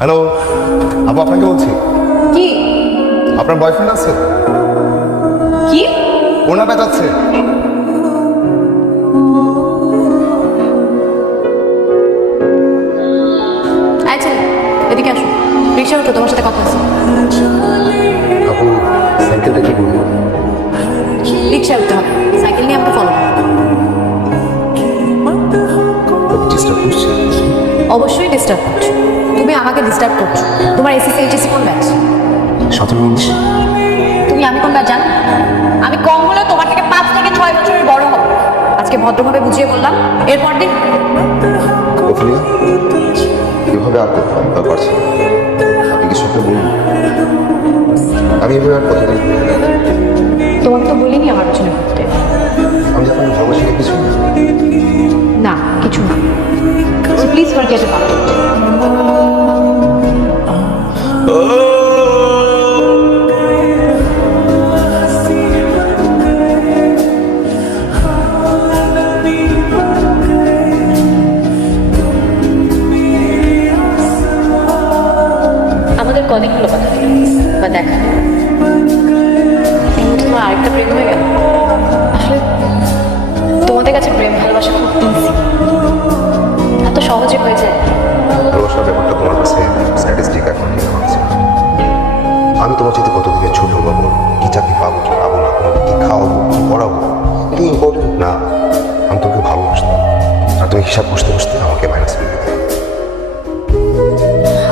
Hello আপু, আপনাকে বলছি। কি আপনার বয়ফ্রেন্ড আছে? কি ওনা পেঁচাচ্ছে। আচ্ছা, এদিকে আসো, রিক্সা ওঠো, তোমার সাথে কথা আছে। আপু সাইকেলটা কি করবো? রিক্সা উঠতে হবে, সাইকেল নিয়ে আমাকে ফলো ডিস্টার্ব করছি? অবশ্যই ডিস্টার্ব করছো, তুমি আমাকে ডিস্টার্ব করছো। তোমার এসএসসি এইচএসসি কোন ব্যাচ? 17 তুমি আমি কোন ব্যাচ জানো? আমি কম হলেও তোমার থেকে 5 থেকে 6 বছরের বড় হব। আজকে ভদ্রভাবে বুঝিয়ে বললাম, এরপর দিন ওফলিয়া, এভাবে আর করতে পারছি না। আপনি কিছু একটা বলুন। আমি এভাবে আর কতদিন? তোমাকে তো বলিনি আমার পিছনে ঘুরতে। আমি যখন ভালোবাসি কিছু না। না, কিছু না। Please forget about it. আমাদের কদিনগুলো কথা বা দেখা তোমার আরেকটা প্রেম হয়ে গেল। আসলে তোমাদের কাছে প্রেম ভালোবাসা খুব ইজি, এত সহজে হয়ে যায়। ভালোবাসার ব্যাপারটা তোমার কাছে স্ট্যাটিস্টিক এখন কি ভাবছি। আমি তোমার সাথে কতদিনের ছোট বাবু, কি চাকরি পাবো কি পাবো না, তোমাকে কি খাওয়াবো কি পড়াবো, এটা ইম্পর্টেন্ট না। আমি তোকে ভালোবাসতাম, আর তুমি হিসাব বসতে বসতে আমাকে মাইনাস করে দিতে।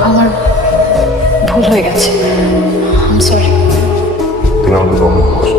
আমার ভুল হয়ে গেছে, আই এম সরি। তুমি আমাকে কখন ভালোবাসো?